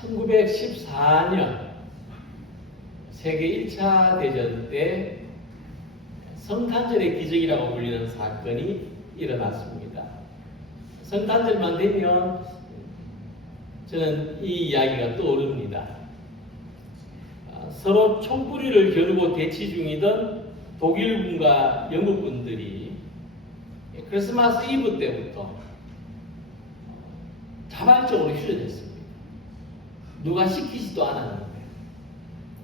1914년 세계 1차 대전 때 성탄절의 기적이라고 불리는 사건이 일어났습니다. 성탄절만 되면 저는 이 이야기가 떠오릅니다. 서로 총뿌리를 겨누고 대치 중이던 독일군과 영국군들이 크리스마스 이브 때부터 자발적으로 휴전했습니다. 누가 시키지도 않았는데.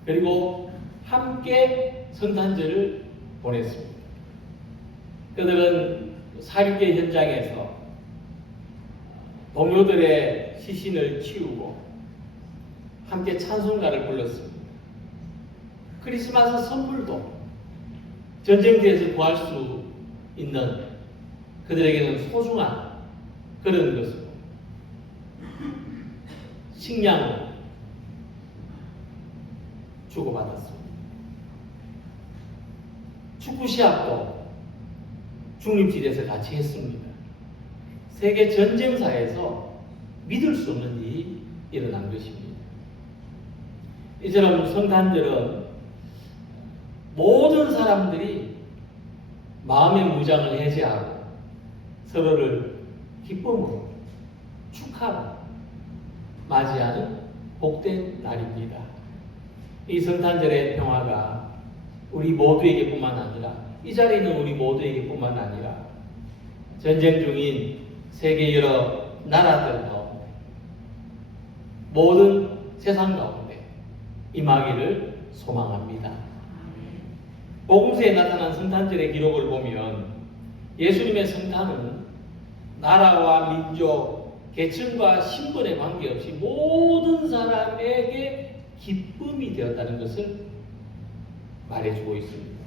그리고 함께 성탄절을 보냈습니다. 그들은 사륙의 현장에서 동료들의 시신을 치우고 함께 찬송가를 불렀습니다. 크리스마스 선물도 전쟁터에서 구할 수 있는 그들에게는 소중한 그런 것으로 식량을 주고받았습니다. 축구 시합도 중립지대에서 같이 했습니다. 세계 전쟁사에서 믿을 수 없는 일이 일어난 것입니다. 이처럼 성탄절은 모든 사람들이 마음의 무장을 해제하고 서로를 기쁨으로 축하로 맞이하는 복된 날입니다. 이 성탄절의 평화가 우리 모두에게뿐만 아니라 이 자리는 우리 모두에게뿐만 아니라 전쟁 중인 세계 여러 나라들 가운데 모든 세상 가운데 임하기를 소망합니다. 복음서에 나타난 성탄절의 기록을 보면 예수님의 성탄은 나라와 민족, 계층과 신분에 관계없이 모든 사람에게 기쁨이 되었다는 것을 말해주고 있습니다.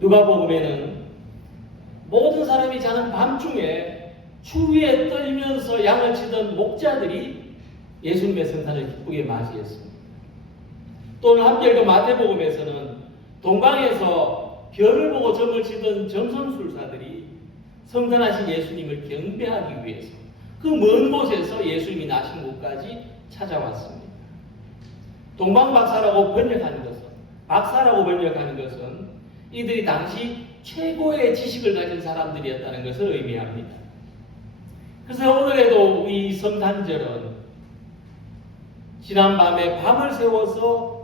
누가복음에는 모든 사람이 자는 밤중에 추위에 떨면서 양을 치던 목자들이 예수님의 성탄을 기쁘게 맞이했습니다. 또는 한결더 마태복음에서는 동방에서 별을 보고 점을 치던 점성술사들이 성탄하신 예수님을 경배하기 위해서 그 먼 곳에서 예수님이 나신 곳까지 찾아왔습니다. 동방박사라고 번역하는 것은 이들이 당시 최고의 지식을 가진 사람들이었다는 것을 의미합니다. 그래서 오늘에도 이 성탄절은 지난밤에 밤을 새워서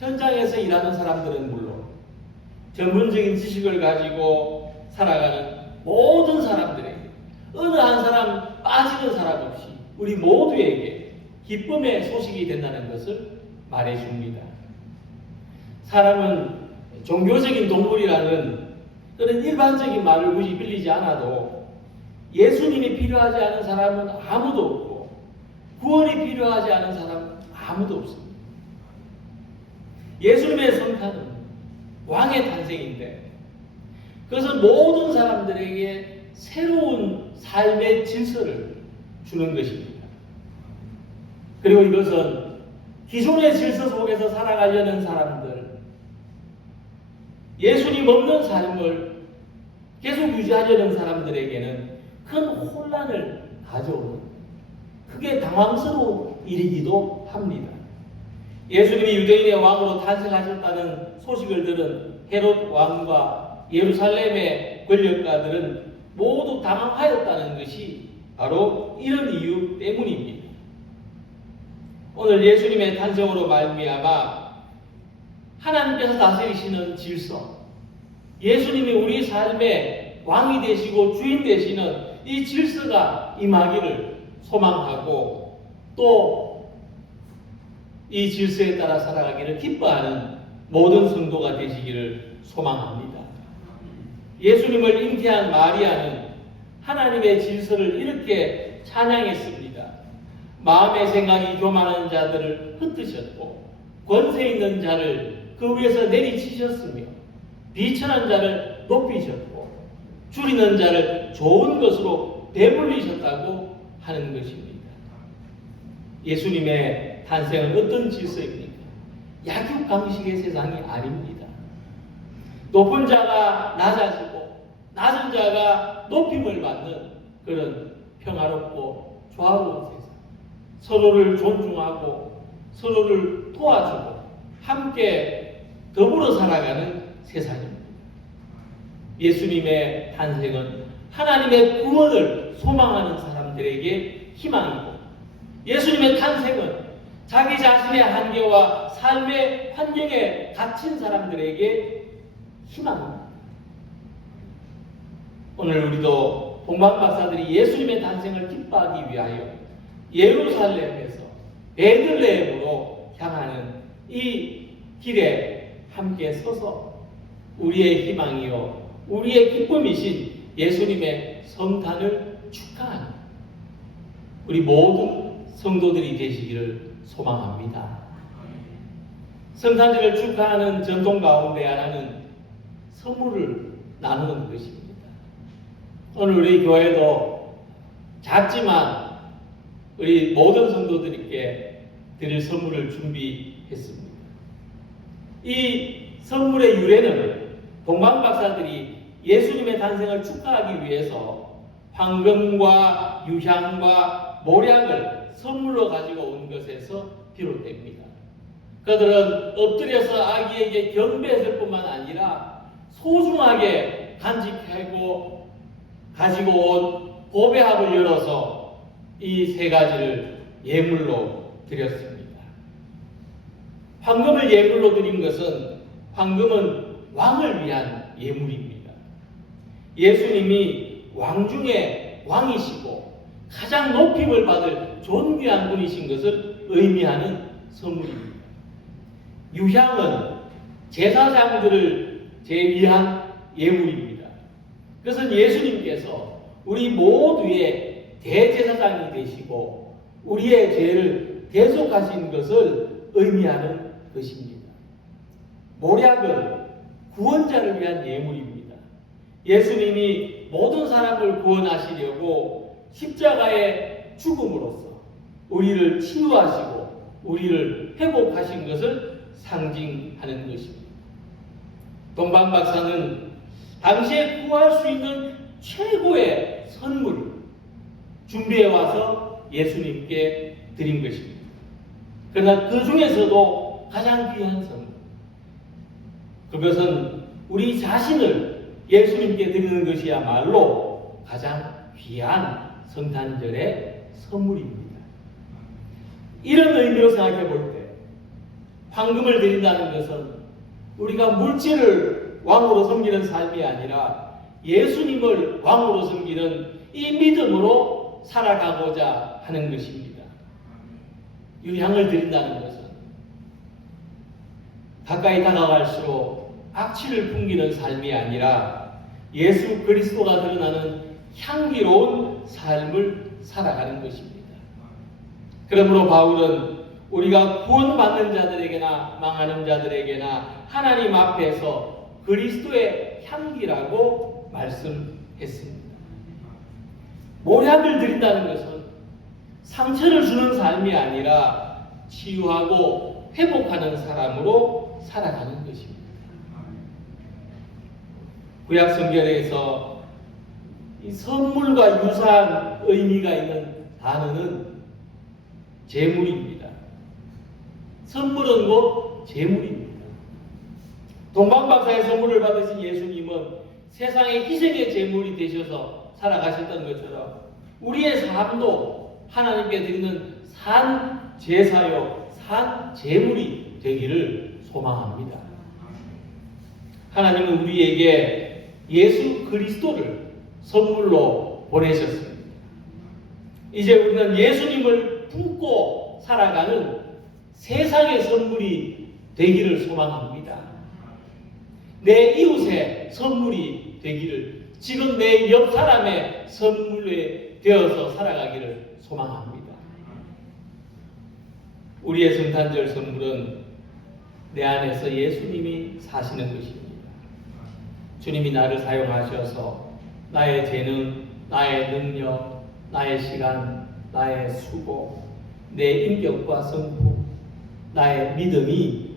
현장에서 일하는 사람들은 물론 전문적인 지식을 가지고 살아가는 모든 사람들에게 어느 한 사람 빠지는 사람 없이 우리 모두에게 기쁨의 소식이 된다는 것을 말해줍니다. 사람은 종교적인 동물이라는 그런 일반적인 말을 굳이 빌리지 않아도 예수님이 필요하지 않은 사람은 아무도 없고 구원이 필요하지 않은 사람은 아무도 없습니다. 예수님의 성탄은 왕의 탄생인데 그것은 모든 사람들에게 새로운 삶의 질서를 주는 것입니다. 그리고 이것은 기존의 질서 속에서 살아가려는 사람들, 예수님 없는 삶을 계속 유지하려는 사람들에게는 큰 혼란을 가져오는 크게 당황스러운 일이기도 합니다. 예수님이 유대인의 왕으로 탄생하셨다는 소식을 들은 헤롯 왕과 예루살렘의 권력가들은 모두 당황하였다는 것이 바로 이런 이유 때문입니다. 오늘 예수님의 탄생으로 말미암아 하나님께서 다스리시는 질서, 예수님이 우리 삶의 왕이 되시고 주인 되시는 이 질서가 임하기를 소망하고 또 이 질서에 따라 살아가기를 기뻐하는 모든 성도가 되시기를 소망합니다. 예수님을 잉태한 마리아는 하나님의 질서를 이렇게 찬양했습니다. 마음의 생각이 교만한 자들을 흩으셨고 권세 있는 자를 그 위에서 내리치셨으며 비천한 자를 높이셨고 줄이는 자를 좋은 것으로 배불리셨다고 하는 것입니다. 예수님의 탄생은 어떤 질서입니까? 약육강식의 세상이 아닙니다. 높은 자가 낮아지고 낮은 자가 높임을 받는 그런 평화롭고 조화로운 세상, 서로를 존중하고 서로를 도와주고 함께 더불어 살아가는 세상입니다. 예수님의 탄생은 하나님의 구원을 소망하는 사람들에게 희망이고, 예수님의 탄생은 자기 자신의 한계와 삶의 환경에 갇힌 사람들에게 희망입니다. 오늘 우리도 동방박사들이 예수님의 탄생을 기뻐하기 위하여 예루살렘에서 베들레헴으로 향하는 이 길에 함께 서서 우리의 희망이요 우리의 기쁨이신 예수님의 성탄을 축하하는 우리 모든 성도들이 되시기를 소망합니다. 성탄절을 축하하는 전통 가운데 하나는 선물을 나누는 것입니다. 오늘 우리 교회도 작지만 우리 모든 성도들께 드릴 선물을 준비했습니다. 이 선물의 유래는 동방박사들이 예수님의 탄생을 축하하기 위해서 황금과 유향과 모략을 선물로 가지고 온 것에서 비롯됩니다. 그들은 엎드려서 아기에게 경배했을 뿐만 아니라 소중하게 간직하고 가지고 온 보배합을 열어서 이 세 가지를 예물로 드렸습니다. 황금을 예물로 드린 것은 황금은 왕을 위한 예물입니다. 예수님이 왕 중에 왕이시고 가장 높임을 받을 존귀한 분이신 것을 의미하는 선물입니다. 유향은 제사장들을 위한 예물입니다. 그것은 예수님께서 우리 모두의 대제사장이 되시고 우리의 죄를 대속하신 것을 의미하는 것입니다. 모략은 구원자를 위한 예물입니다. 예수님이 모든 사람을 구원하시려고 십자가의 죽음으로써 우리를 치유하시고 우리를 회복하신 것을 상징하는 것입니다. 동방박사는 당시에 구할 수 있는 최고의 선물을 준비해 와서 예수님께 드린 것입니다. 그러나 그 중에서도 가장 귀한 선물, 그것은 우리 자신을 예수님께 드리는 것이야말로 가장 귀한 성탄절의 선물입니다. 이런 의미로 생각해 볼 때 황금을 드린다는 것은 우리가 물질을 왕으로 섬기는 삶이 아니라 예수님을 왕으로 섬기는 이 믿음으로 살아가고자 하는 것입니다. 유향을 드린다는 것은 가까이 다가갈수록 악취를 풍기는 삶이 아니라 예수 그리스도가 드러나는 향기로운 삶을 살아가는 것입니다. 그러므로 바울은 우리가 구원받는 자들에게나 망하는 자들에게나 하나님 앞에서 그리스도의 향기라고 말씀했습니다. 모략을 드린다는 것은 상처를 주는 삶이 아니라 치유하고 회복하는 사람으로 살아가는 것입니다. 구약 성경에서 이 선물과 유사한 의미가 있는 단어는 재물입니다. 선물은 곧 재물입니다. 동방박사의 선물을 받으신 예수님은 세상의 희생의 제물이 되셔서 살아가셨던 것처럼 우리의 삶도 하나님께 드리는 산 제사요, 산 제물이 되기를 소망합니다. 하나님은 우리에게 예수 그리스도를 선물로 보내셨습니다. 이제 우리는 예수님을 품고 살아가는 세상의 선물이 되기를 소망합니다. 내 이웃의 선물이 되기를, 지금 내 옆 사람의 선물이 되어서 살아가기를 소망합니다. 우리의 성탄절 선물은 내 안에서 예수님이 사시는 것입니다. 주님이 나를 사용하셔서 나의 재능, 나의 능력, 나의 시간, 나의 수고, 내 인격과 성품, 나의 믿음이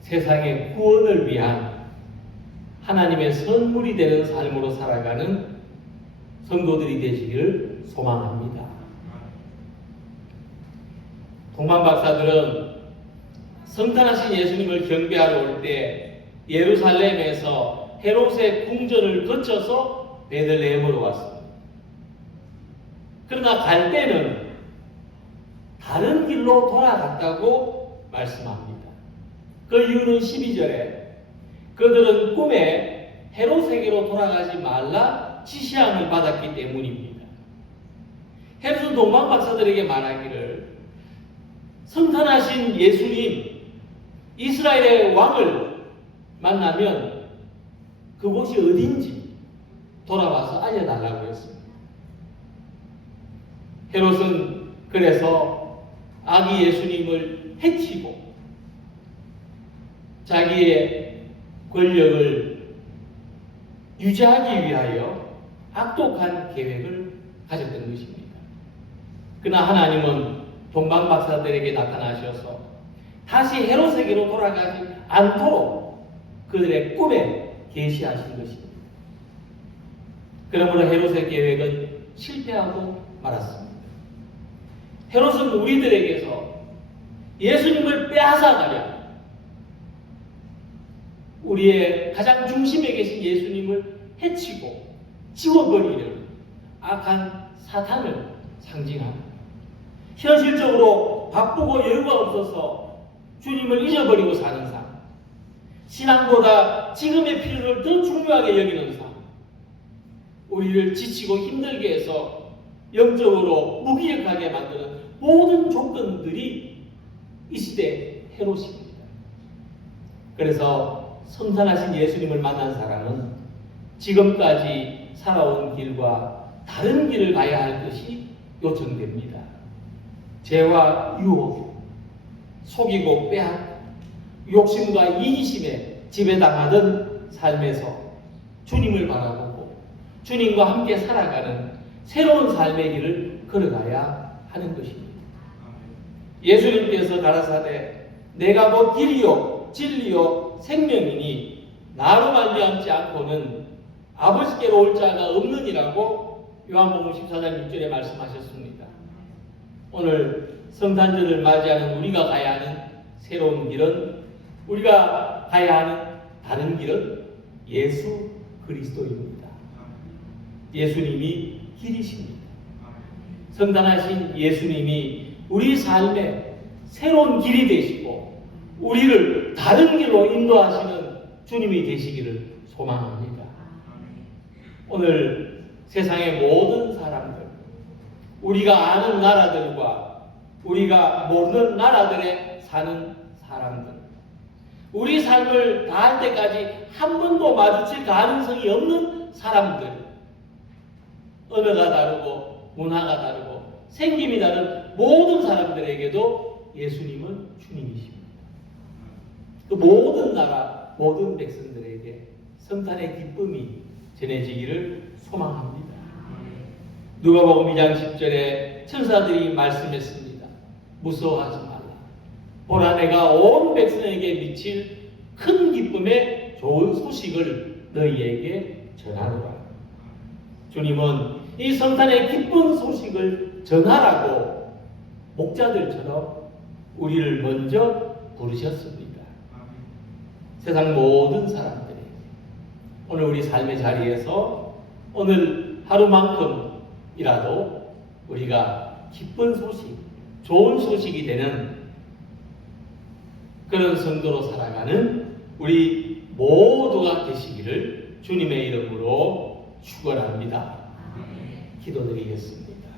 세상의 구원을 위한 하나님의 선물이 되는 삶으로 살아가는 성도들이 되시기를 소망합니다. 동방 박사들은 성탄하신 예수님을 경배하러 올 때 예루살렘에서 헤롯의 궁전을 거쳐서 베들레헴으로 왔습니다. 그러나 갈 때는 다른 길로 돌아갔다고 말씀합니다. 그 이유는 12절에 그들은 꿈에 헤롯에게로 돌아가지 말라 지시함을 받았기 때문입니다. 헤롯은 동방 박사들에게 말하기를 성탄하신 예수님, 이스라엘의 왕을 만나면 그곳이 어딘지 돌아와서 알려달라고 했습니다. 헤롯은 그래서 아기 예수님을 해치고 자기의 권력을 유지하기 위하여 악독한 계획을 가졌던 것입니다. 그러나 하나님은 동방 박사들에게 나타나셔서 다시 헤롯에게로 돌아가지 않도록 그들의 꿈에 계시하신 것입니다. 그러므로 헤롯의 계획은 실패하고 말았습니다. 헤롯은 우리들에게서 예수님을 빼앗아가려 우리의 가장 중심에 계신 예수님을 해치고 지워버리려는 악한 사탄을 상징합니다. 현실적으로 바쁘고 여유가 없어서 주님을 잊어버리고 사는 삶, 신앙보다 지금의 필요를 더 중요하게 여기는 삶, 우리를 지치고 힘들게 해서 영적으로 무기력하게 만드는 모든 조건들이 이 시대 헤롯입니다. 그래서 성탄하신 예수님을 만난 사람은 지금까지 살아온 길과 다른 길을 가야 할 것이 요청됩니다. 죄와 유혹, 속이고 빼앗고 욕심과 이기심에 지배당하던 삶에서 주님을 바라보고 주님과 함께 살아가는 새로운 삶의 길을 걸어가야 하는 것입니다. 예수님께서 가라사대 내가 곧 길이요 진리요 생명이니 나로 말미암지 않고는 아버지께로 올 자가 없느니라고 요한복음 14장 6절에 말씀하셨습니다. 오늘 성탄절을 맞이하는 우리가 가야 하는 새로운 길은, 우리가 가야 하는 다른 길은 예수 그리스도입니다. 예수님이 길이십니다. 성탄하신 예수님이 우리 삶의 새로운 길이 되시고 우리를 다른 길로 인도하시는 주님이 되시기를 소망합니다. 오늘 세상의 모든 사람들, 우리가 아는 나라들과 우리가 모르는 나라들에 사는 사람들, 우리 삶을 다할 때까지 한 번도 마주칠 가능성이 없는 사람들, 언어가 다르고 문화가 다르고 생김이 다른 모든 사람들에게도 예수님은 주님이십니다. 그 모든 나라, 모든 백성들에게 성탄의 기쁨이 전해지기를 소망합니다. 누가복음 2장 10절에 천사들이 말씀했습니다. 무서워하지 말라. 보라 내가 온 백성에게 미칠 큰 기쁨의 좋은 소식을 너희에게 전하노라. 주님은 이 성탄의 기쁜 소식을 전하라고 목자들처럼 우리를 먼저 부르셨습니다. 세상 모든 사람들에게 오늘 우리 삶의 자리에서 오늘 하루만큼이라도 우리가 기쁜 소식, 좋은 소식이 되는 그런 성도로 살아가는 우리 모두가 되시기를 주님의 이름으로 축원합니다. 기도드리겠습니다.